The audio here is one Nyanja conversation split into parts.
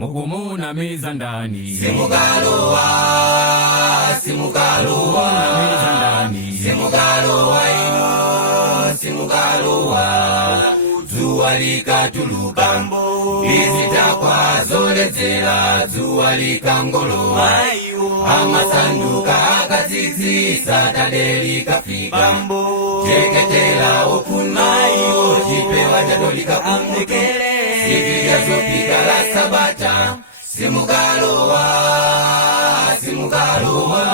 Mugumuna meza ndani simugalowa simugalowa meza ndani simugalowa ino simugalowa zuwa likatuluka izitakwa zolezera zuwa likangolowa amasanduka akazizi satade likafika teketela okunayo chipewa jadolika kumukele Sivijazopika la sabata simugalowa simugalowa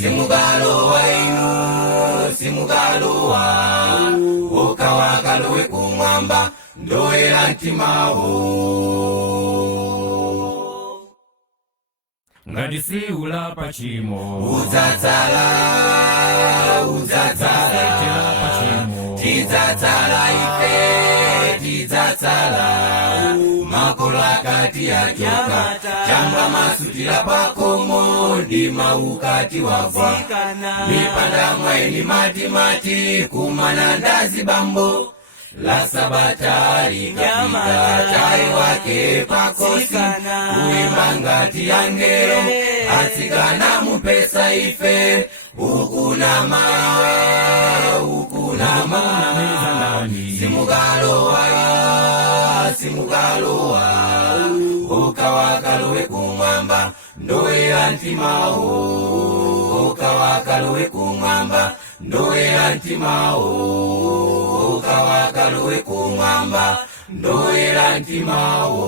simugalowa ino simugalowa okawakalowe kumwamba ndoera ntimawo ngadisiula pachimo uzatsala tela pachimo tizatsala ife tizatsala makolo akati achoka chamba masutila pakomo ndima ukati wagwa mipanda mwaini mati kumana ndazi bambo la sabata likafika tai wake pakosi kuimba ngati yangelo atsikana mupesa ife ukunama meza ndani simugalowa simugalowa ukawakalowe kumwamba ndoera ntimawo ukawakalowe kumwamba ndoera ntimawo ukawakalowe kumwamba ndoera ntimawo